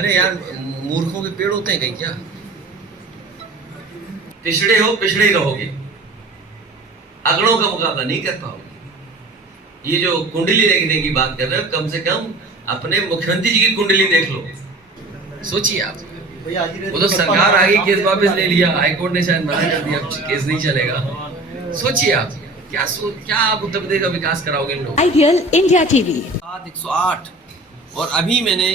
अरे यार, मूर्खों के पेड़ होते हैं कहीं क्या? पिछड़े हो पिछड़े ही रहोगे, अगड़ों का मुकाबला नहीं कर पाओगे। ये जो कुंडली देखने की बात कर रहे हो, कम से कम अपने मुख्यमंत्री जी की कुंडली देख लो। सोचिए आप, वो तो सरकार आ गई, केस वापस ले लिया, हाईकोर्ट ने शायद मना कर दिया, केस नहीं चलेगा। सोचिए आप क्या आप उत्तर प्रदेश का विकास कराओगे इन लोगों? Ideal India TV 108। और अभी मैंने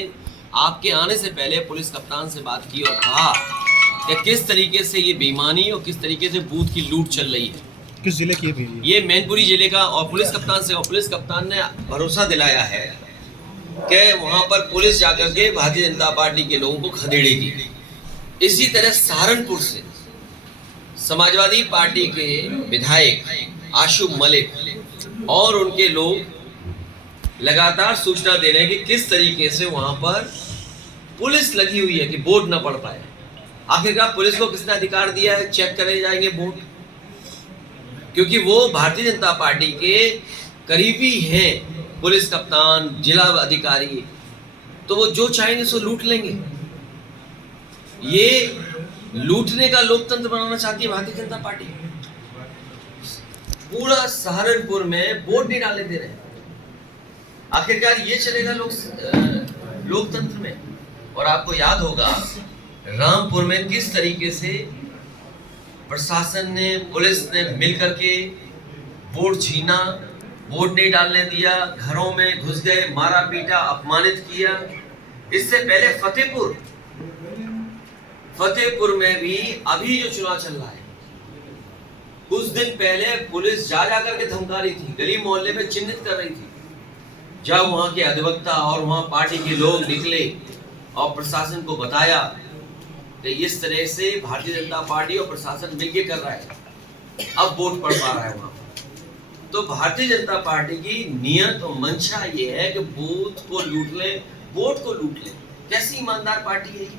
आपके आने से पहले पुलिस कप्तान से बात की और कहा कि किस तरीके से ये बेईमानी और किस तरीके से बूथ की लूट चल रही है। किस जिले की है ये मैनपुरी जिले का, और पुलिस कप्तान ने भरोसा दिलाया है कि वहां पर पुलिस जाकर के भारतीय जनता पार्टी के लोगों को खदेड़ेगी। इसी तरह सहारनपुर से समाजवादी पार्टी के विधायक आशु मलिक और उनके लोग लगातार सूचना दे रहे हैं कि किस तरीके से वहां पर पुलिस लगी हुई है कि वोट न पड़ पाए। आखिरकार पुलिस को किसने अधिकार दिया है चेक करे जाएंगे वोट? क्योंकि वो भारतीय जनता पार्टी के करीबी हैं, पुलिस कप्तान, जिला अधिकारी, तो वो जो चाहेंगे सो लूट लेंगे। ये लूटने का लोकतंत्र बनाना चाहती है भारतीय जनता पार्टी। पूरा सहारनपुर में वोट नहीं डालने दे रहे हैं। आखिरकार ये चलेगा लोकतंत्र में। और आपको याद होगा रामपुर में किस तरीके से प्रशासन ने, पुलिस ने मिलकर के वोट छीना, वोट नहीं डालने दिया, घरों में घुस गए, मारा पीटा, अपमानित किया। इससे पहले फतेहपुर में भी अभी जो चुनाव चल रहा है, कुछ दिन पहले पुलिस जा करके धमका रही थी, गली मोहल्ले में चिन्हित कर रही थी। जब वहां के अधिवक्ता और वहां पार्टी के लोग निकले और प्रशासन को बताया कि इस तरह से भारतीय जनता पार्टी और प्रशासन मिलकर कर रहा है, अब वोट पड़ पा रहा है वहां पर। तो भारतीय जनता पार्टी की नियत और मंशा ये है कि बूथ को लूट ले, वोट को लूट ले। कैसी ईमानदार पार्टी है ये,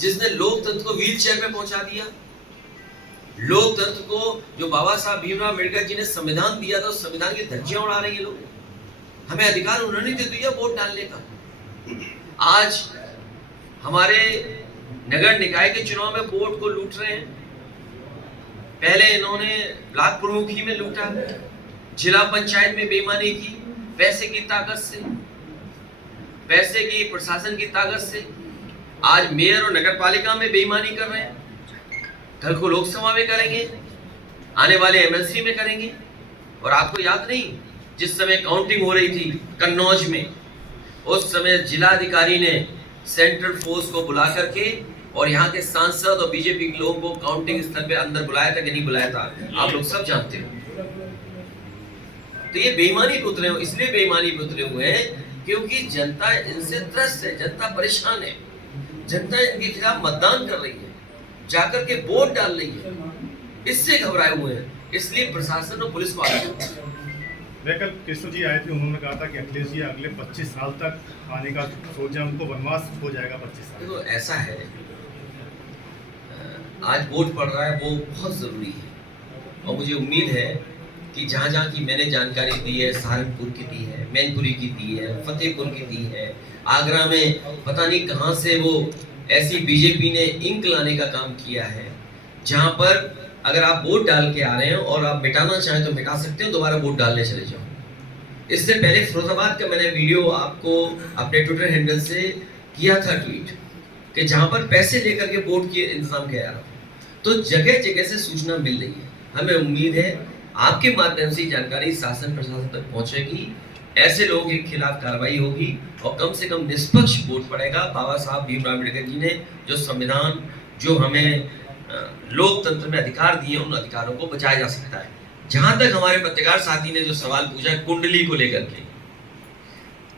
जिसने लोकतंत्र को व्हील चेयर में पहुंचा दिया। लोकतंत्र को जो बाबा साहब भीमराव अम्बेडकर जी ने संविधान दिया था, उस संविधान की धज्जियां उड़ा रहे हैं लोग। हमें अधिकार उन्होंने दे दिया वोट डालने का। आज हमारे नगर निकाय के चुनाव में वोट को लूट रहे हैं। पहले इन्होंने ब्लॉक प्रमुखी में लूटा, जिला पंचायत में बेईमानी की, पैसे की ताकत से, पैसे की, प्रशासन की ताकत से। आज मेयर और नगर पालिका में बेईमानी कर रहे हैं। कल को लोकसभा में करेंगे, आने वाले एमएलसी में करेंगे। और आपको याद नहीं, जिस समय काउंटिंग हो रही थी कन्नौज में, उस समय जिलाधिकारी ने सेंट्रल फोर्स को बुला करके और यहाँ के सांसद और बीजेपी के लोगों को काउंटिंग स्थल पे अंदर बुलाया था कि नहीं बुलाया था, आप लोग सब जानते हो। तो ये बेईमानी पे उतरे, इसलिए बेईमानी पे उतरे हुए हैं क्योंकि जनता इनसे त्रस्त है, जनता परेशान है, जनता इनके खिलाफ मतदान कर रही है, जाकर के वोट डाल रही है, इससे घबराए हुए हैं। इसलिए प्रशासन और पुलिस को आगे। कल कृष्ण जी आए थे, उन्होंने कहा था कि अखिलेश जी अगले 25 साल तक आने का सोच है, उनको वनवास हो जाएगा 25 साल। देखो ऐसा है, आज वोट पड़ रहा है, वो बहुत जरूरी है। और मुझे उम्मीद है कि जहाँ जहाँ की मैंने जानकारी दी है, सहारनपुर की दी है, मैनपुरी की दी है, फतेहपुर की दी है, आगरा में पता नहीं कहाँ से वो ऐसी बीजेपी ने इंक लाने का काम किया है, जहाँ पर अगर आप वोट डाल के आ रहे हैं और आप मिटाना चाहें तो मिटा सकते हो, दोबारा वोट डालने चले जाओ। इससे पहले फिरोजाबाद का मैंने वीडियो आपको अपने ट्विटर हैंडल से किया था ट्वीट, कि जहाँ पर पैसे लेकर के वोट के इंतजाम किया जा रहा था। तो जगह जगह से सूचना मिल रही है। हमें उम्मीद है आपके माध्यम से जानकारी शासन प्रशासन तक पहुंचेगी, ऐसे लोगों के खिलाफ कार्रवाई होगी और कम से कम निष्पक्ष वोट पड़ेगा। बाबा साहब भीमराव अम्बेडकर जी ने जो संविधान, जो हमें लोकतंत्र में अधिकार दिए, उन अधिकारों को बचाया जा सकता है। जहां तक हमारे पत्रकार साथी ने जो सवाल पूछा कुंडली को लेकर के,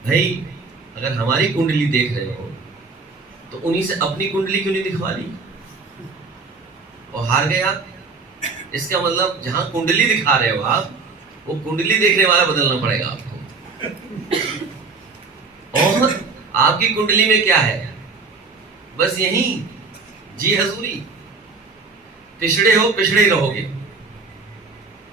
भाई अगर हमारी कुंडली देख रहे हो तो उन्हीं से अपनी कुंडली क्यों नहीं दिखवा ली और हार गए आप? इसका मतलब जहां कुंडली दिखा रहे हो आप, वो कुंडली देखने वाला बदलना पड़ेगा आपको। और आपकी कुंडली में क्या है? बस यही जी हजूरी। पिछड़े हो पिछड़े ही रहोगे,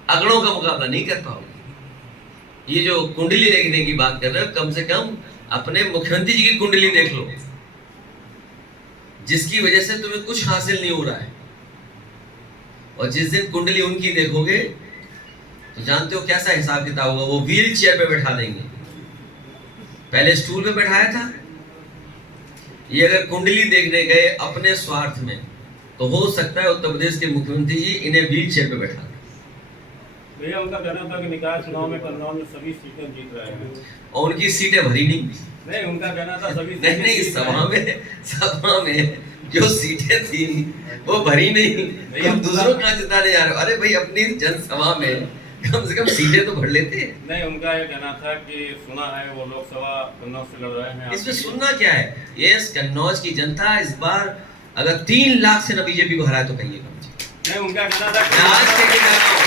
अगड़ों का मुकाबला नहीं कर पाओगे। ये जो कुंडली देखने की बात कर रहे हो, कम से कम अपने मुख्यमंत्री जी की कुंडली देख लो। जिसकी वजह से तुम्हें कुछ हासिल नहीं हो रहा है। और जिस दिन कुंडली उनकी देखोगे तो जानते हो कैसा हिसाब किताब होगा। वो व्हील चेयर पे बैठा देंगे, पहले स्टूल पे बैठाया था। ये अगर कुंडली देखने गए अपने स्वार्थ में तो हो सकता है उत्तर प्रदेश के मुख्यमंत्री जी इन्हें व्हील चेयर पे बैठा दें। भैया उनका कहना था कि निकाय चुनाव में कन्नौज में सभी सीटें जीत रहे हैं और उनकी सीटें भरी नहीं। नहीं, उनका कहना था सभी नहीं, सभा में जो सीटें थी वो भरी नहीं। हम दूसरों का जिताने जा रहे हो। अरे भाई अपनी जनसभा में कम से कम सीटें तो भर लेते हैं। नहीं, उनका ये कहना था कि सुना है वो लोकसभा कन्नौज से लड़ रहे हैं। इसमें सुनना क्या है? ये कन्नौज की जनता इस बार अगर 3 लाख से न बीजेपी को हराए तो कहिए। नहीं, उनका कहना था मैं आज के लिए कह रहा हूं,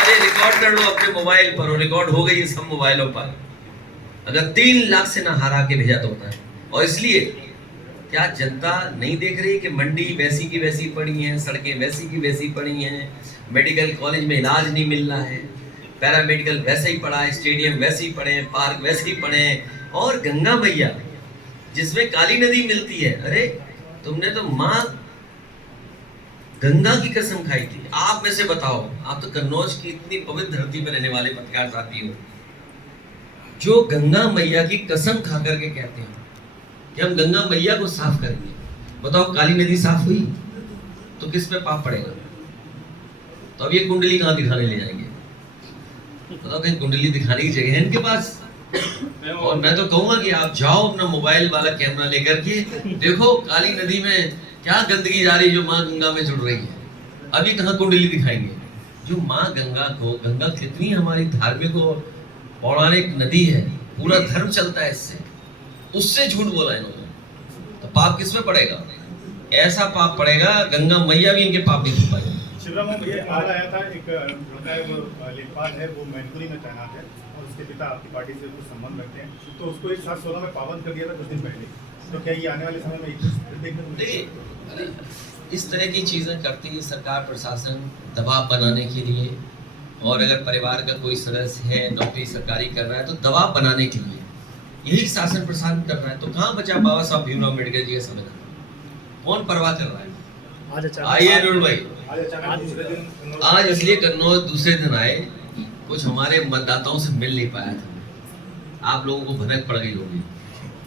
अरे रिकॉर्ड कर लो अपने मोबाइल पर, और रिकॉर्ड हो गई सब मोबाइलों पर। अगर 3 लाख से ना हरा के भेजा तो होता है। और इसलिए क्या जनता नहीं देख रही कि मंडी वैसी की वैसी पड़ी है, सड़कें वैसी की वैसी पड़ी हैं, मेडिकल कॉलेज में इलाज नहीं मिल रहा है, पैरामेडिकल वैसे ही पड़ा है, स्टेडियम वैसे ही पड़े हैं, पार्क वैसे ही पड़े हैं। और गंगा मैया जिसमें काली नदी मिलती है, अरे तुमने तो माँ गंगा की कसम खाई थी। आप में से बताओ, आप तो कन्नौज की इतनी पवित्र धरती पर रहने वाले पत्रकार साथी हो, जो गंगा मैया की कसम खा करके कहते हैं कि हम गंगा मैया को साफ करेंगे। बताओ काली नदी साफ हुई तो किस पे पाप पड़ेगा? तो अब ये कुंडली कहाँ दिखाने ले जाएंगे? बताओ कहीं कुंडली दिखाने की जगह है इनके पास? और मैं तो कहूंगा कि आप जाओ अपना मोबाइल वाला कैमरा लेकर के देखो काली नदी में क्या गंदगी जा रही है जो माँ गंगा में जुड़ रही है। अभी कहाँ कुंडली दिखाएंगे? जो माँ गंगा को, गंगा कितनी हमारी धार्मिक और पौराणिक नदी है, पूरा धर्म चलता है इससे, उससे झूठ बोला इन्होंने, तो पाप किस में पड़ेगा? ऐसा पाप पड़ेगा गंगा मैया भी इनके पाप नहीं धो पाएगी। शिवराम ये हाल आया था, एक लड़का है वो लेखपाल है, वो मैनपुरी में तैनात है और उसके पिता आपकी पार्टी से कुछ संबंध रखते हैं, तो उसको 716 में पाबंद कर दिया था कुछ दिन पहले। तो क्या ये आने वाले समय में देखिए इस तरह की चीज़ें करती है सरकार प्रशासन दबाव बनाने के लिए, और अगर परिवार का कोई सदस्य है नौकरी सरकारी कर रहा है तो दबाव बनाने के लिए यही शासन प्रशासन कर रहा है। तो कहाँ बचा बाबा साहब भीमराव अम्बेडकर जी का संविधान? कौन परवाह कर रहा है? आइए अरुण भाई, आज इसलिए कन्नौज दूसरे दिन आए, कुछ हमारे मतदाताओं से मिल नहीं पाया था। आप लोगों को भनक पड़ गई होगी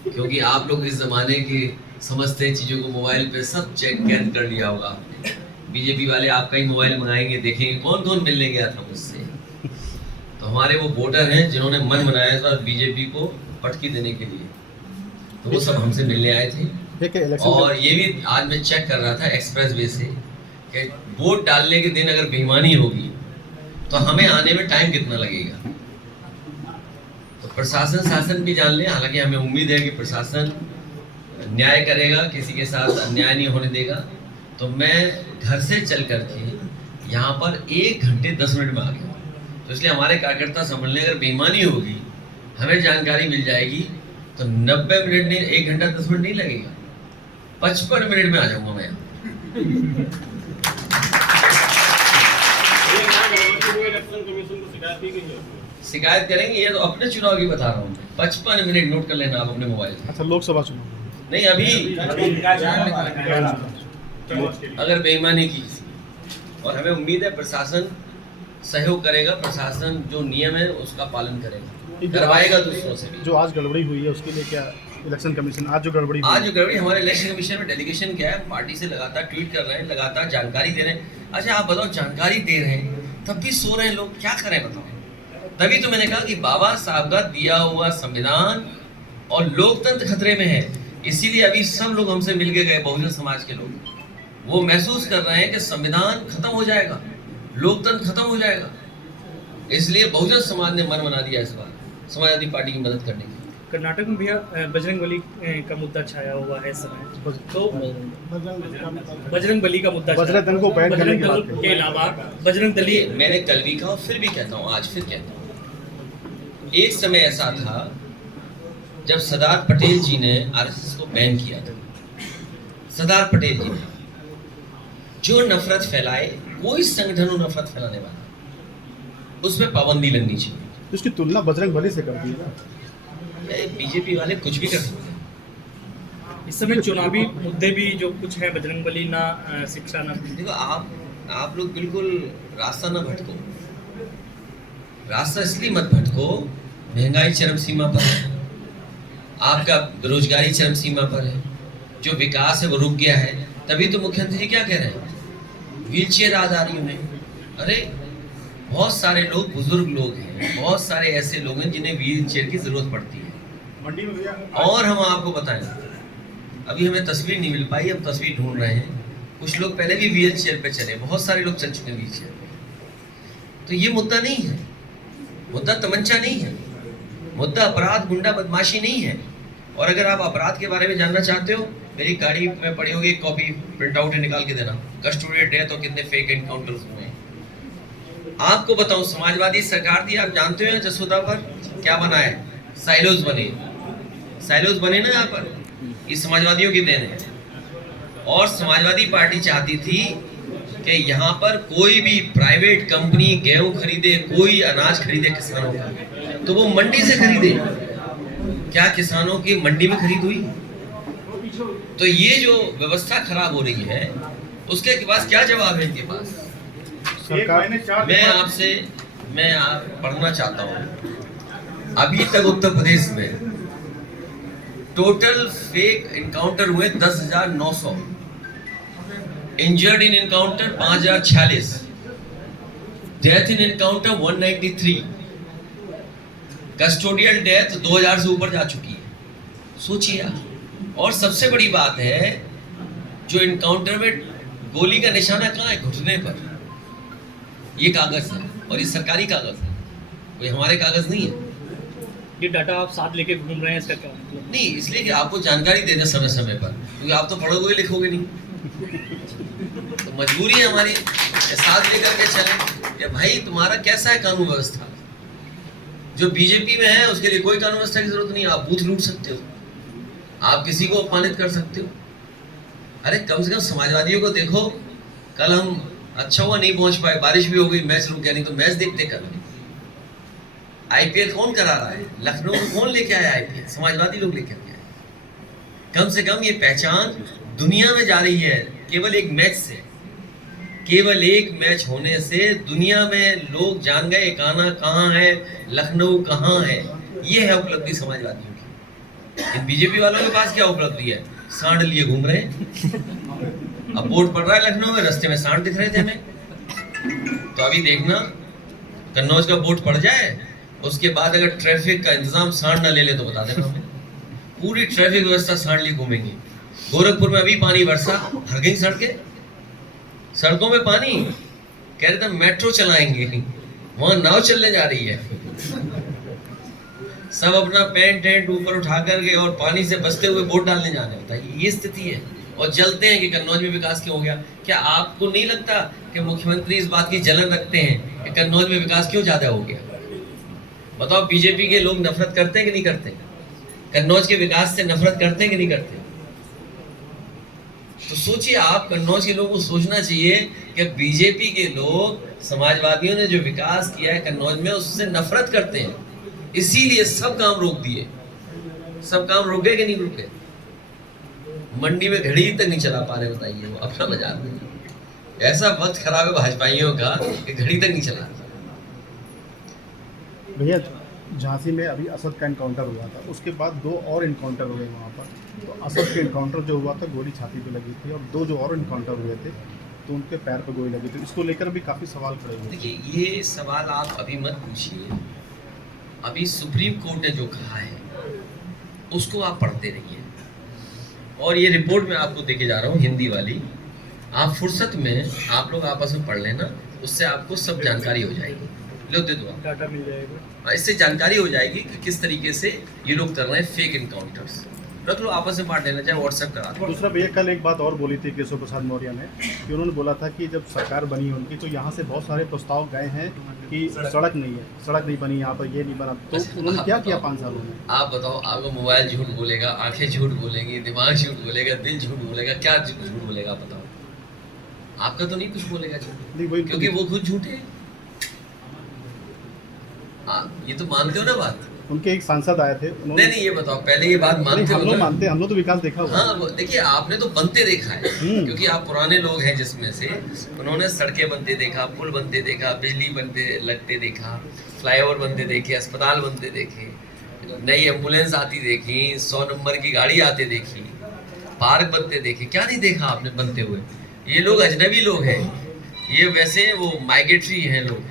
क्योंकि आप लोग इस जमाने के समझते हैं चीज़ों को, मोबाइल पे सब चेक कैद कर लिया होगा आपने। बीजेपी वाले आपका ही मोबाइल मंगाएंगे, देखेंगे कौन कौन मिलने गया था मुझसे। तो हमारे वो वोटर हैं जिन्होंने मन बनाया था बीजेपी को पटकी देने के लिए, तो वो सब हमसे मिलने आए थे। और ये भी आज मैं चेक कर रहा था एक्सप्रेस वे से कि वोट डालने के दिन अगर बेईमानी होगी तो हमें आने में टाइम कितना लगेगा। तो प्रशासन शासन भी जान ले, हालांकि हमें उम्मीद है कि प्रशासन न्याय करेगा, किसी के साथ अन्याय नहीं होने देगा। तो मैं घर से चल करके यहाँ पर 1 घंटे 10 मिनट में आ गया। तो इसलिए हमारे कार्यकर्ता समझ लें, अगर बेईमानी होगी हमें जानकारी मिल जाएगी तो 90 मिनट नहीं, 1 घंटा 10 मिनट नहीं लगेगा, 55 मिनट में आ जाऊंगा मैं। शिकायत करेंगे, ये तो अपने चुनाव की बता रहा हूँ। 55 मिनट नोट कर लेना आप अपने मोबाइल से। अच्छा, लोकसभा चुनाव नहीं, अभी अगर बेईमानी की, और हमें उम्मीद है प्रशासन सहयोग करेगा, प्रशासन जो नियम है उसका पालन करेगा, करवाएगा दूसरों से भी। जो आज गड़बड़ी हुई है उसके लिए क्या इलेक्शन कमीशन आज जो गड़बड़ी हमारे इलेक्शन कमीशन में डेलीगेशन क्या है, पार्टी से लगातार ट्वीट कर रहे हैं, लगातार जानकारी दे रहे हैं। अच्छा आप बताओ, जानकारी दे रहे हैं तब भी सो रहे हैं लोग, क्या करें बताओ? तभी तो मैंने कहा कि बाबा साहब का दिया हुआ संविधान और लोकतंत्र खतरे में है। इसीलिए अभी सब लोग हमसे मिल के गए, बहुजन समाज के लोग, वो महसूस कर रहे हैं कि संविधान खत्म हो जाएगा, लोकतंत्र खत्म हो जाएगा। इसलिए बहुजन समाज ने मन बना दिया इस बार समाजवादी पार्टी की मदद करने की। कर्नाटक में भैया बजरंगबली का मुद्दा छाया हुआ है इस समय, तो बजरंगबली का मुद्दा, बजरंग दल को बैन करने के अलावा बजरंग दल, मैंने कल भी कहा, फिर भी कहता हूँ, आज फिर कहता हूँ, एक समय ऐसा था जब सरदार पटेल जी ने आरएसएस को बैन किया था। सरदार पटेल जी ने जो नफरत फैलाए, कोई संगठन हो नफरत फैलाने वाला, उस पर पाबंदी लगनी चाहिए। उसकी तुलना बजरंगबली से कर दी है। बीजेपी वाले कुछ भी कर सकते हैं, इस समय चुनावी मुद्दे भी जो कुछ है, बजरंगबली ना शिक्षा ना। देखो आप लोग बिल्कुल रास्ता ना भटको। रास्ता इसलिए मत भटको, महंगाई चरम सीमा पर है, आपका बेरोजगारी चरम सीमा पर है, जो विकास है वो रुक गया है। तभी तो मुख्यमंत्री जी क्या कह रहे हैं, व्हीलचेयर आ रही उन्हें। अरे बहुत सारे लोग बुजुर्ग लोग हैं, बहुत सारे ऐसे लोग हैं जिन्हें व्हीलचेयर की जरूरत पड़ती है। मंडी में भैया और हम आपको बताएं, अभी हमें तस्वीर नहीं मिल पाई, हम तस्वीर ढूंढ रहे हैं। कुछ लोग पहले भी व्हील चेयर पे चले, बहुत सारे लोग चल चुके हैं व्हील चेयर पे। तो ये मुद्दा नहीं है, मुद्दा तमंचा नहीं है, मुद्दा अपराध गुंडा बदमाशी नहीं है। और अगर आप अपराध के बारे में जानना चाहते हो, मेरी गाड़ी में पड़ी होगी, कॉपी प्रिंट आउट निकाल के देना, कस्टोडियल डेथ और कितने फेक एनकाउंटर्स हुए हैं। आपको बताऊं, समाजवादी सरकार थी, आप जानते हो जसोदा पर क्या बना है, साइलोज बने ना यहाँ पर, ये समाजवादियों की देन है। और समाजवादी पार्टी चाहती थी कि यहाँ पर कोई भी प्राइवेट कंपनी गेहूं खरीदे, कोई अनाज खरीदे किसानों का, तो वो मंडी से खरीदे। क्या किसानों की मंडी में खरीद हुई? तो ये जो व्यवस्था खराब हो रही है, उसके पास क्या जवाब है इनके पास? मैं आप पढ़ना चाहता हूँ, अभी तक उत्तर प्रदेश में टोटल फेक एनकाउंटर हुए 10,900, injured in encounter 5,046, death in encounter 193, custodial death 2,000 से ऊपर जा चुकी है। सोचिए आप। और सबसे बड़ी बात है, जो एनकाउंटर में गोली का निशाना कहाँ है? घुटने पर। ये कागज है और ये सरकारी कागज है, कोई हमारे कागज नहीं है। ये डाटा आप साथ लेके घूम रहे हैं, इसका क्या मतलब? नहीं, इसलिए कि आपको जानकारी दे दें समय समय पर, क्योंकि आप तो पढ़ोगे लिखोगे नहीं, तो मजबूरी है हमारी साथ लेकर के चलें कि भाई तुम्हारा कैसा है कानून व्यवस्था। जो बीजेपी में है उसके लिए कोई कानून व्यवस्था की जरूरत नहीं है, आप बूथ लूट सकते हो, आप किसी को अपमानित कर सकते हो। अरे कम से कम समाजवादियों को देखो, कल हम अच्छा हुआ नहीं पहुंच पाए, बारिश भी हो गई, मैच रुक गया, नहीं तो मैच देखते कल। आईपीएल कौन करा रहा है? लखनऊ में कौन लेके आया आईपीएल? समाजवादी लोग लेके आए। कम से कम ये पहचान दुनिया में जा रही है, केवल एक मैच से, केवल एक मैच होने से दुनिया में लोग जान गए कान्हा कहाँ है, लखनऊ कहाँ है। ये है उपलब्धि समाजवादियों की। इन बीजेपी वालों के पास क्या उपलब्धि है? सांड लिए घूम रहे हैं। अब बोर्ड पड़ रहा है लखनऊ में, रास्ते में सांड दिख रहे थे हमें। तो अभी देखना, कन्नौज का बोर्ड पड़ जाए, उसके बाद अगर ट्रैफिक का इंतजाम सांड ना ले ले तो बता देना हमें। पूरी ट्रैफिक व्यवस्था सांड लिए घूमेंगे। गोरखपुर में अभी पानी बरसा, भर गई सड़कों में पानी। कह रहे थे मेट्रो चलाएंगे, वहां नाव चलने जा रही है। सब अपना पेंट टेंट ऊपर उठा करके और पानी से बचते हुए वोट डालने जाने होता है। ये स्थिति है। और जलते हैं कि कन्नौज में विकास क्यों हो गया। क्या आपको नहीं लगता कि मुख्यमंत्री इस बात की जलन रखते हैं कि कन्नौज में विकास क्यों ज्यादा हो गया? बताओ, बीजेपी के लोग नफरत करते हैं कि नहीं करते? कन्नौज के विकास से नफरत करते हैं कि नहीं करते? तो सोचिए आप, कन्नौज के लोगों को सोचना चाहिए कि बीजेपी के लोग, समाजवादियों ने जो विकास किया है कन्नौज में, उससे नफरत करते हैं, इसीलिए सब काम रोक दिए। सब काम रुक गए कि नहीं रुके? मंडी में घड़ी तक नहीं चला पा रहे, बताइए। वो अपना मजाक नहीं। ऐसा वक्त खराब है भाजपाइयों का कि घड़ी तक नहीं चला। भैया, झांसी में अभी असद का एनकाउंटर हुआ था, उसके बाद 2 और एनकाउंटर हुए वहाँ पर। तो असद के एनकाउंटर जो हुआ था, गोली छाती पे लगी थी, और 2 जो और एनकाउंटर हुए थे तो उनके पैर पे गोली लगी थी। इसको लेकर भी काफ़ी सवाल खड़े हुए। देखिए, ये सवाल आप अभी मत पूछिए। अभी सुप्रीम कोर्ट ने जो कहा है उसको आप पढ़ते रहिए, और ये रिपोर्ट मैं आपको देके जा रहा हूँ हिंदी वाली। आप फुर्सत में आप लोग आपस में पढ़ लेना, उससे आपको सब जानकारी हो जाएगी। लो दे दो, डाटा मिल जाएगा, इससे जानकारी हो जाएगी कि किस तरीके से ये लोग कर रहे हैं फेक एनकाउंटर्स। रख लो, आपस में बांट लेना, चाहे व्हाट्सएप करा दो। दूसरा भैया, कल एक बात और बोली थी केशव प्रसाद मौर्य ने, कि उन्होंने बोला था कि जब सरकार बनी उनकी, तो यहाँ से बहुत सारे प्रस्ताव गए हैं कि सड़क नहीं बनी यहाँ पर, ये नहीं बना। तो उन्होंने क्या किया 5 सालों में? आप बताओ, आपको मोबाइल झूठ बोलेगा, आंखें झूठ बोलेंगी, दिमाग झूठ बोलेगा, दिल झूठ बोलेगा, क्या झूठ बोलेगा? आप बताओ। आपका तो नहीं कुछ बोलेगा झूठ, क्योंकि वो खुद झूठे। ये तो मानते हो ना बात। उनके एक सांसद आए थे, उन्होंने नहीं ये बताओ, पहले ये बात नहीं, मानते हो हम लोग ना? मानते हैं, हम लोग तो विकास देखा हुआ है। हाँ देखिए, आपने तो बनते देखा है, क्योंकि आप पुराने लोग हैं जिसमें से उन्होंने सड़कें बनते देखा, पुल बनते देखा, बिजली बनते लगते देखा, फ्लाईओवर बनते देखे, अस्पताल बनते देखे, नई एम्बुलेंस आती देखी, 100 नंबर की गाड़ी आते देखी, पार्क बनते देखे। क्या नहीं देखा आपने बनते हुए? ये लोग अजनबी लोग हैं, ये वैसे वो माइग्रेटरी हैं लोग।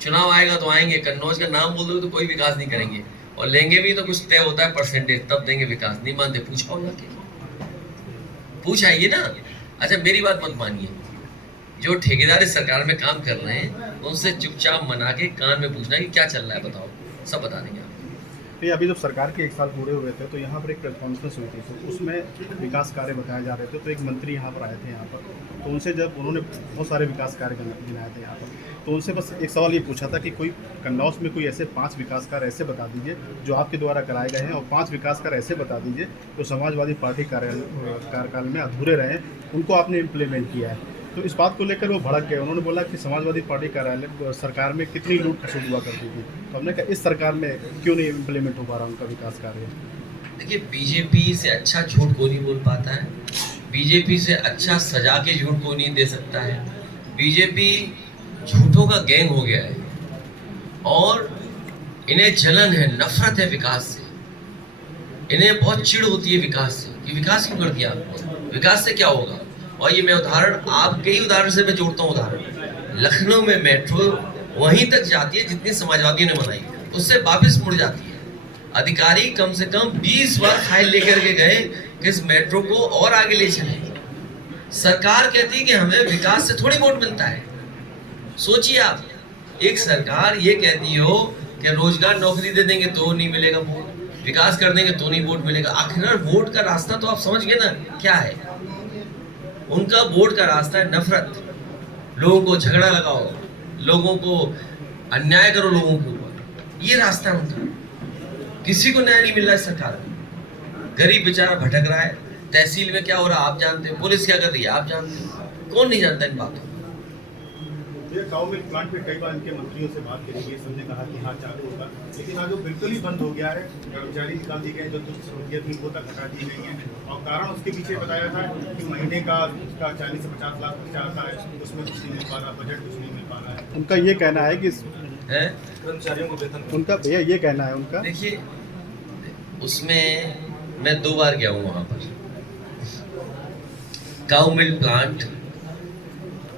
चुनाव आएगा तो आएंगे, कन्नौज का नाम बोल दो तो कोई विकास नहीं करेंगे, और लेंगे भी तो कुछ तय होता है परसेंटेज, तब देंगे विकास। नहीं मानते, पूछो ना, पूछ आइए ना। अच्छा मेरी बात मत मानिए, जो ठेकेदार इस सरकार में काम कर रहे हैं उनसे चुपचाप मना के कान में पूछना कि क्या चल रहा है, बताओ, सब बता देंगे आपको। ये अभी जब सरकार के 1 साल पूरे हुए थे तो यहाँ पर एक प्रेस कॉन्फ्रेंस हुई थी, तो उसमें विकास कार्य बताए जा रहे थे। तो एक मंत्री यहाँ पर आए थे यहाँ पर, तो उनसे जब उन्होंने बहुत सारे विकास कार्य गिनाए थे यहाँ पर, तो उनसे बस एक सवाल ये पूछा था कि कोई कन्नौज में कोई ऐसे 5 विकास कार्य ऐसे बता दीजिए जो आपके द्वारा कराए गए हैं, और 5 विकास कार्य ऐसे बता दीजिए जो समाजवादी पार्टी कार्यकाल में अधूरे रहे, उनको आपने इम्प्लीमेंट किया है। तो इस बात को लेकर वो भड़क गए। उन्होंने बोला कि समाजवादी पार्टी कार्यालय सरकार में कितनी लूट खसोट हुआ करती थी, तो हमने कहा इस सरकार में क्यों नहीं इम्प्लीमेंट हो पा रहा उनका विकास कार्य। देखिए, बीजेपी से अच्छा झूठ कोई नहीं बोल पाता है, बीजेपी से अच्छा सजा के झूठ कोई नहीं दे सकता है। बीजेपी झूठों का गैंग हो गया है, और इन्हें जलन है, नफरत है विकास से। इन्हें बहुत चिढ़ होती है विकास से कि विकास क्यों कर दिया आपको, विकास से क्या होगा। और ये मैं उदाहरण, आपके ही उदाहरण से मैं जोड़ता हूँ उदाहरण। लखनऊ में मेट्रो वहीं तक जाती है जितनी समाजवादियों ने बनाई, उससे वापस मुड़ जाती है। अधिकारी कम से कम 20 बार फाइल लेकर के गए कि इस मेट्रो को और आगे ले चलें। सरकार कहती है कि हमें विकास से थोड़ी वोट मिलता है। सोचिए आप, एक सरकार ये कहती हो कि रोजगार नौकरी दे देंगे तो नहीं मिलेगा वोट, विकास कर देंगे तो नहीं वोट मिलेगा। आखिर वोट का रास्ता तो आप समझ गए ना क्या है। उनका वोट का रास्ता है नफरत, लोगों को झगड़ा लगाओ, लोगों को अन्याय करो, लोगों के ऊपर, ये रास्ता है उनका। किसी को न्याय नहीं मिल रहा है सरकार में, गरीब बेचारा भटक रहा है। तहसील में क्या हो रहा है आप जानते हैं, पुलिस क्या कर रही है आप जानते हैं, कौन नहीं जानता इन बातों को। ये काऊ मिल्क प्लांट पे कई बार इनके मंत्रियों से बात करी गई, सबने कहा कि हाँ चालू होगा, लेकिन आज वो बिल्कुल ही बंद हो गया है। कर्मचारी निकाल दिए गए, जो तुच्छ सहूलियत थी वो तक हटा दी गई है, और कारण उसके पीछे बताया था कि महीने का 40 से 50 लाख खर्चा आता है, उसमें कुछ नहीं मिल पा रहा, बजट कुछ नहीं मिल पा रहा है। उनका ये कहना है कि कर्मचारियों को वेतन, उनका भैया ये कहना है उनका। देखिए, उसमें मैं 2 बार गया हूँ वहाँ पर। काऊ मिल्क प्लांट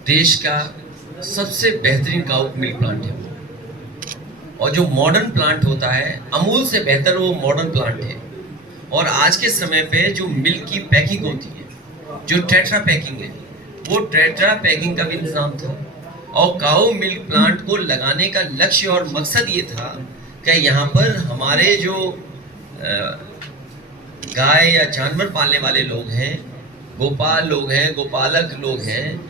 देश का सबसे बेहतरीन काऊ मिल्क प्लांट है, और जो मॉडर्न प्लांट होता है अमूल से बेहतर वो मॉडर्न प्लांट है। और आज के समय पे जो मिल्क की पैकिंग होती है, जो टेट्रा पैकिंग है, वो टेट्रा पैकिंग का भी इंतजाम था। और काऊ मिल्क प्लांट को लगाने का लक्ष्य और मकसद ये था कि यहाँ पर हमारे जो गाय या जानवर पालने वाले लोग हैं, गोपाल लोग हैं, गोपालक लोग हैं,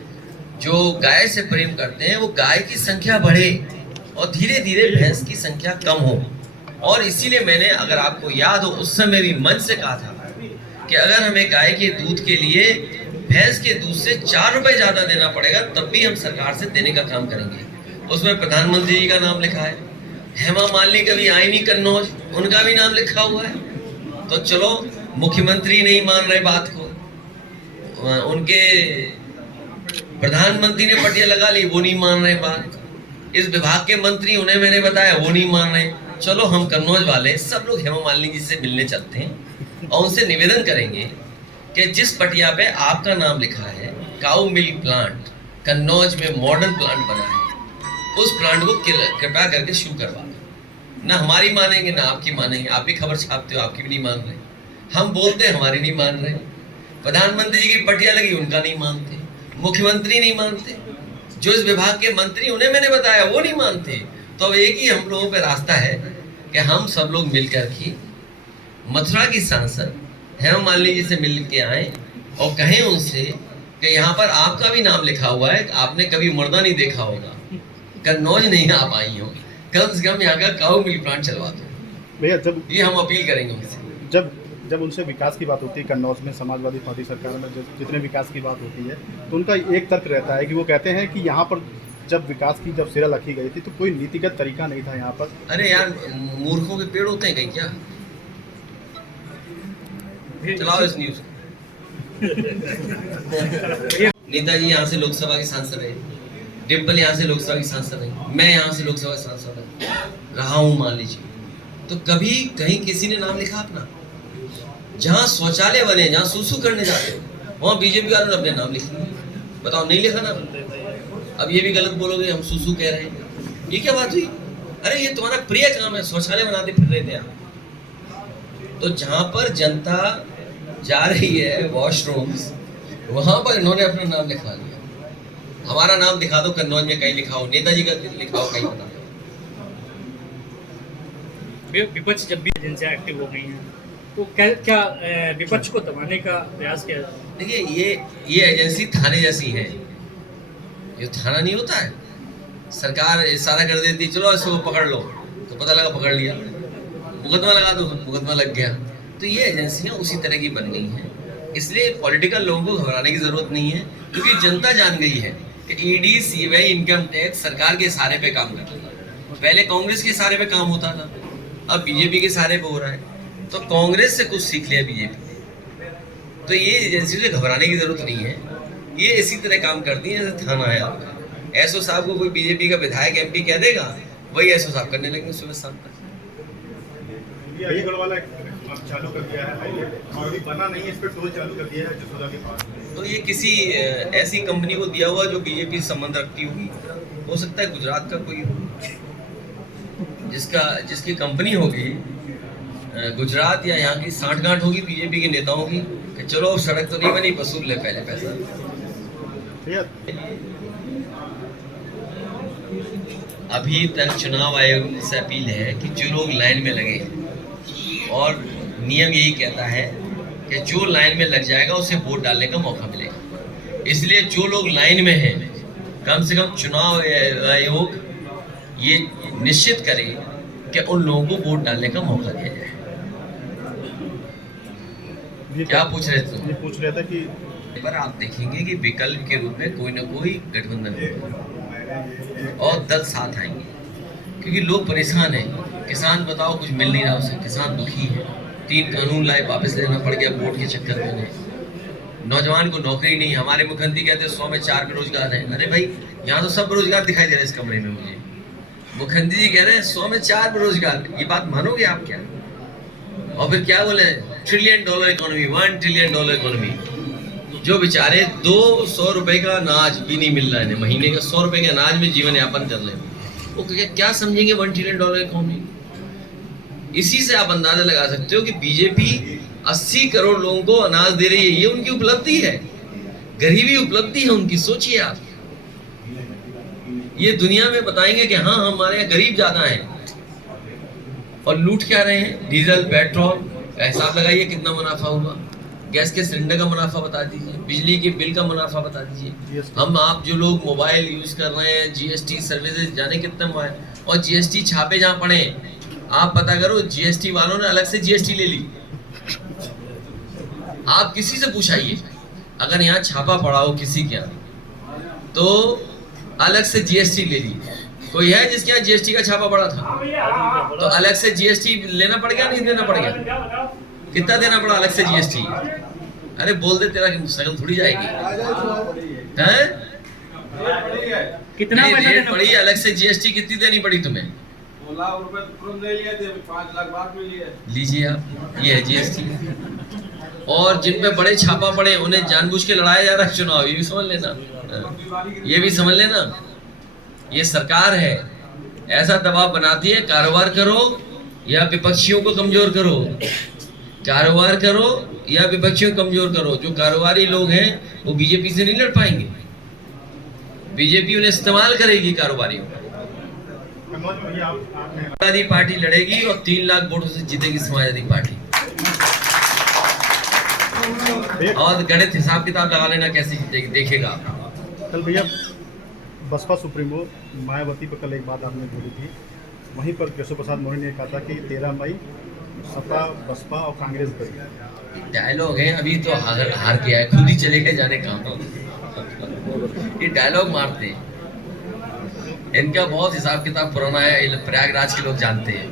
जो गाय से प्रेम करते हैं, वो गाय की संख्या बढ़े और धीरे धीरे भैंस की संख्या कम हो। और इसीलिए मैंने, अगर आपको याद हो, उस समय भी मंच से कहा था कि अगर हमें गाय के दूध के लिए भैंस के दूध से 4 रुपए ज्यादा देना पड़ेगा, तब भी हम सरकार से देने का काम करेंगे। उसमें प्रधानमंत्री जी का नाम लिखा है, हेमा मालिनी का भी आईनी कन्नौज, उनका भी नाम लिखा हुआ है। तो चलो, मुख्यमंत्री नहीं मान रहे बात को, उनके प्रधानमंत्री ने पटिया लगा ली, वो नहीं मान रहे बात, इस विभाग के मंत्री, उन्हें मैंने बताया, वो नहीं मान रहे। चलो, हम कन्नौज वाले सब लोग हेमा मालिनी जी से मिलने चलते हैं और उनसे निवेदन करेंगे कि जिस पटिया पे आपका नाम लिखा है, काऊ मिल्क प्लांट कन्नौज में मॉडर्न प्लांट बना है, उस प्लांट को कृपया करके शुरू करवा दो। ना हमारी मानेंगे ना आपकी मानेंगे, आप भी खबर छापते हो, आपकी भी नहीं मान रहे, हम बोलते हैं हमारी नहीं मान रहे, प्रधानमंत्री जी की पटिया लगी उनका नहीं मानते, मुख्यमंत्री नहीं मानते, जो इस विभाग के मंत्री, उन्हें मैंने बताया, वो नहीं मानते। तो अब एक ही हम लोगों पे रास्ता है कि हम सब लोग मिलकर के मथुरा की सांसद हेमा मालिनी जी से मिल के आए और कहें उनसे कि यहाँ पर आपका भी नाम लिखा हुआ है, आपने कभी मुर्दा नहीं देखा होगा, कन्नौज नहीं आप आई हो, कम से कम यहाँ का काऊ मिल्क प्लांट चलवा दो भैया। जब ये हम अपील करेंगे उनसे। जब उनसे विकास की बात होती है, कन्नौज में समाजवादी पार्टी सरकार में जितने विकास की बात होती है, तो उनका एक तर्क रहता है कि वो कहते हैं कि यहाँ पर जब विकास की जब सिरा रखी गई थी तो कोई नीतिगत तरीका नहीं था यहाँ पर। अरे यार, मूर्खों के पेड़ होते हैं कहीं क्या? चलाओ इस न्यूज। नेताजी यहाँ से लोकसभा के सांसद रहे, डिम्पल यहाँ से लोकसभा की सांसद रही, मैं यहाँ से लोकसभा सांसद रहा हूँ मान लीजिए, तो कभी कहीं किसी ने नाम लिखा अपना? जहाँ शौचालय बने, जहाँ सुसु करने जाते हो, वहाँ बीजेपी वालों ने अपने नाम लिख लिए। बताओ, नहीं लिखा ना? अब ये भी गलत बोलोगे हम सुसु कह रहे हैं, ये क्या बात हुई? अरे ये तुम्हारा प्रिय काम है, शौचालय बनाते फिर रहे थे आप। तो जहाँ पर जनता जा रही है वॉशरूम्स, वहां पर इन्होंने अपना नाम लिखा लिया। हमारा नाम दिखा दो कन्नौज में कहीं लिखा हो, नेताजी का लिखा हो कहीं, बता दो। विपक्ष जब भी एजेंसियां एक्टिव हो गई हैं तो क्या विपक्ष को दबाने का प्रयास किया? देखिए, ये एजेंसी थाने जैसी है। ये थाना नहीं होता है, सरकार इशारा कर देती चलो इसको पकड़ लो, तो पता लगा पकड़ लिया, मुकदमा लगा दो, मुकदमा लग गया। तो ये एजेंसियां उसी तरह की बन गई हैं। इसलिए पॉलिटिकल लोगों को घबराने की जरूरत नहीं है, क्योंकि जनता जान गई है कि ईडी, सीबीआई, इनकम टैक्स सरकार के सहारे पे काम कर रही है। पहले कांग्रेस के सहारे पे काम होता था, अब बीजेपी के सहारे पे हो रहा है। तो कांग्रेस से कुछ सीख लिया बीजेपी। तो ये एजेंसी से घबराने की जरूरत नहीं है, ये इसी तरह काम करती है जैसे थाना है आपका। एसओ साहब को कोई बीजेपी का विधायक एमपी कह देगा, वही एसओ साहब करने लगेंगे सुबह शाम तक। अलीगढ़ वाला चालू कर दिया है हाईवे, और अभी बना नहीं है, इस पर टोल चालू कर दिया है जसोदा के पास। तो ये किसी ऐसी कंपनी को दिया हुआ जो बीजेपी से संबंध रखती होगी, हो सकता है गुजरात का कोई जिसकी कंपनी होगी गुजरात या यहाँ की सांठगांठ होगी बीजेपी के नेताओं की कि चलो अब सड़क तो नहीं बनी, वसूल ले पहले पैसा। अभी तक चुनाव आयोग से अपील है कि जो लोग लाइन में लगे हैं, और नियम यही कहता है कि जो लाइन में लग जाएगा उसे वोट डालने का मौका मिलेगा। इसलिए जो लोग लाइन में हैं, कम से कम चुनाव आयोग ये निश्चित करे कि उन लोगों को वोट डालने का मौका दिया जाए। क्या पूछ रहे थे? ये पूछ रहा था कि पर आप देखेंगे कि विकल्प के रूप में कोई ना कोई गठबंधन होगा और दल साथ आएंगे, क्योंकि लोग परेशान हैं। किसान बताओ कुछ मिल नहीं रहा उसे, किसान दुखी है। 3 कानून लाए, वापस लेना पड़ गया वोट के चक्कर में। नौजवान को नौकरी नहीं। हमारे मुख्यमंत्री कहते हैं 100 में 4 बेरोजगार हैं। अरे भाई, यहाँ तो सब बेरोजगार दिखाई दे रहे हैं इस कमरे में मुझे। मुख्यमंत्री जी कह रहे हैं 100 में 4 बेरोजगार, ये बात मानोगे आप क्या? और फिर क्या बोले, $1 ट्रिलियन इकोनॉमी, $1 ट्रिलियन इकोनॉमी। जो बेचारे 200 रुपए का अनाज भी नहीं मिल रहा है, महीने का 100 रुपए के अनाज में जीवन यापन कर रहे हैं, वो क्या समझेंगे $1 ट्रिलियन इकोनॉमी? इसी से आप अंदाजा लगा सकते हो कि बीजेपी 80 करोड़ लोगों को अनाज दे रही है। ये उनकी उपलब्धि है, गरीबी उपलब्धि है उनकी। सोचिए आप, ये दुनिया में बताएंगे कि हाँ हमारे यहाँ गरीब ज्यादा हैं, और लूट क्या रहे हैं? डीजल, पेट्रोल का हिसाब लगाइए कितना मुनाफा हुआ। गैस के सिलेंडर का मुनाफा बता दीजिए, बिजली के बिल का मुनाफा बता दीजिए। हम आप जो लोग मोबाइल यूज कर रहे हैं, जीएसटी सर्विसेज जाने कितना हुआ है। और जीएसटी छापे जहाँ पड़े, आप पता करो, जीएसटी वालों ने अलग से जीएसटी ले ली। आप किसी से पूछाइए, अगर यहाँ छापा पड़ा हो किसी के यहाँ, तो अलग से जीएसटी ले ली। कोई है जिसके यहाँ जीएसटी का छापा पड़ा था? तो अलग से जीएसटी लेना पड़ गया, नहीं देना पड़ गया? कितना देना पड़ा अलग से जीएसटी? अरे बोल दे, तेरा शकल थोड़ी जाएगी। हैं? कितना रेट पड़ी अलग से जीएसटी, कितनी देनी पड़ी तुम्हें? 2 लाख रुपए तुरंत ले लिए थे, 5 लाख बाद में लिए। लीजिए आप, ये है जीएसटी। और जिन पे बड़े छापा पड़े उन्हें जानबूझ के लड़ाया जा रहा है चुनाव, ये भी समझ लेना, ये भी समझ लेना। ये सरकार है, ऐसा दबाव बनाती है, कारोबार करो या विपक्षियों को कमजोर करो, कारोबार करो या विपक्षियों को कमजोर करो। जो कारोबारी लोग हैं वो बीजेपी से नहीं लड़ पाएंगे, बीजेपी उन्हें इस्तेमाल करेगी कारोबारियों को। समाजवादी पार्टी लड़ेगी और 3 लाख वोटों से जीतेगी समाजवादी पार्टी। और गणित हिसाब किताब लगा लेना कैसे जीतेगी, देखेगा आप। कल भैया बसपा सुप्रीमो मायावती पर कल एक बात आपने बोली थी, वहीं पर केशव प्रसाद मौर्य ने कहा था कि 13 मई सपा, बसपा और कांग्रेस बनी। डायलॉग है, अभी तो हार के आए, खुद ही चले गए जाने कहाँ। ये डायलॉग मारते हैं। इनका बहुत हिसाब किताब पुराना है, प्रयागराज के लोग जानते हैं।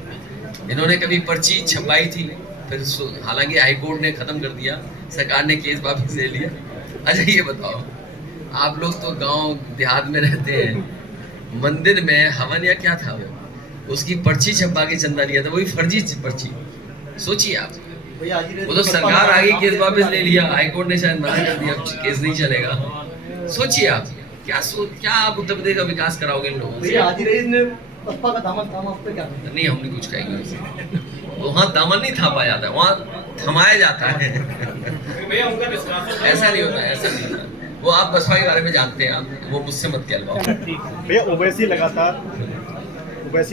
इन्होंने कभी पर्ची छपाई थी, फिर हालांकि हाईकोर्ट ने खत्म कर दिया, सरकार ने केस वापस ले लिया। अच्छा ये बताओ, आप लोग तो गांव देहात में रहते हैं, मंदिर में हवन या क्या था वो, उसकी पर्ची छपा के चंदा लिया था, वही फर्जी पर्ची। सोचिए आप, वो तो सरकार आगे केस वापस ले लिया, हाईकोर्ट ने शायद मना कर दिया, केस नहीं चलेगा। सोचिए आप क्या आप उत्तर प्रदेश का विकास कराओगे इन लोगों से? ने बसपा का दामन थामा, उस पर क्या कहेंगे? नहीं, हम नहीं कुछ कहेंगे। वहाँ दामन नहीं थापा जाता है, वहाँ थमाया जाता है। भैया उनका विश्वास ऐसा नहीं होता, ऐसा नहीं होता। वो आप बसपा के बारे में जानते हैं, आप वो मुझसे मत कहलवाओ। भैया ओवैसी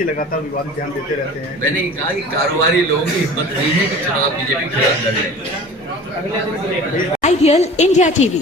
लगातार विवाद में ध्यान देते रहते हैं। मैंने ये कहा कि कारोबारी लोगों की हिम्मत नहीं है कि चुनाव बीजेपी के खिलाफ लड़ लें। Ideal India TV